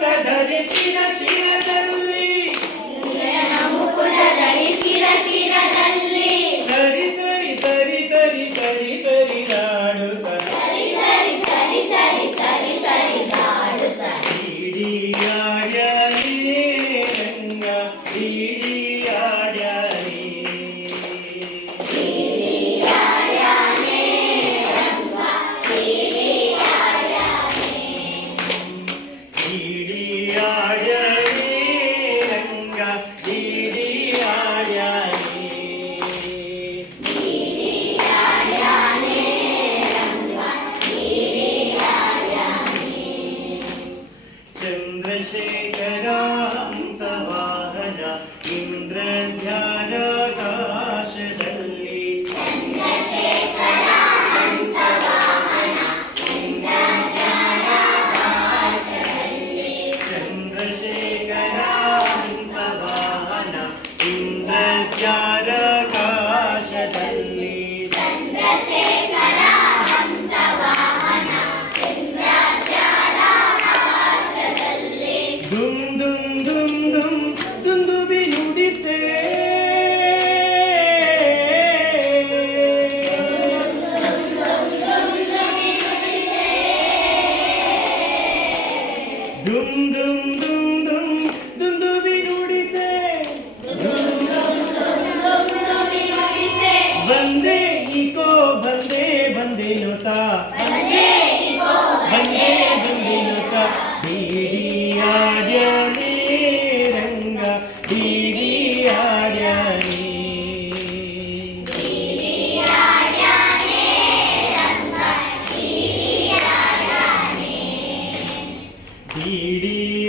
ಧರಿಸಿದ ಶಿರ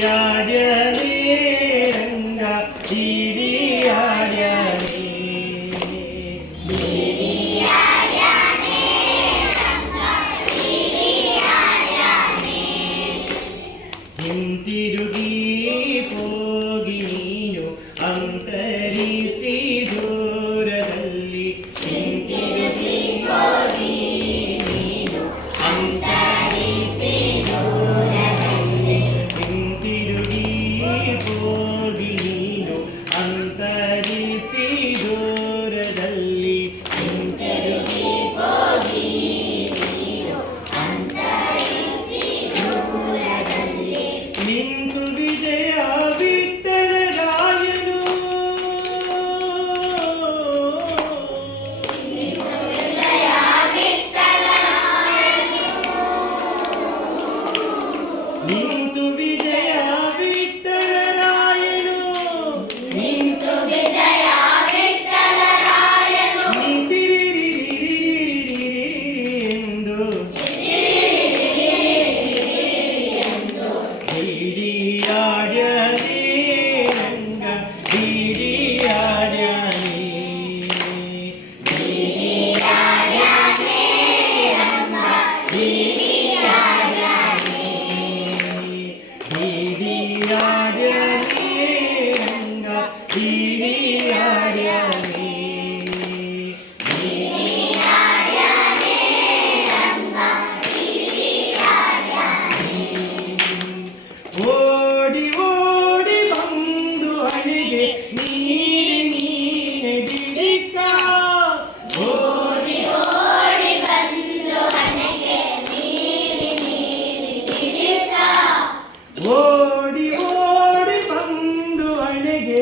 விளையாடிய ಹಿಂದರಿಸಿ ದೂರದಲ್ಲಿ ನಿಂತು ವಿಜಯ ಬಿಟ್ಟರಾಯನು ನಿಂತು ವಿ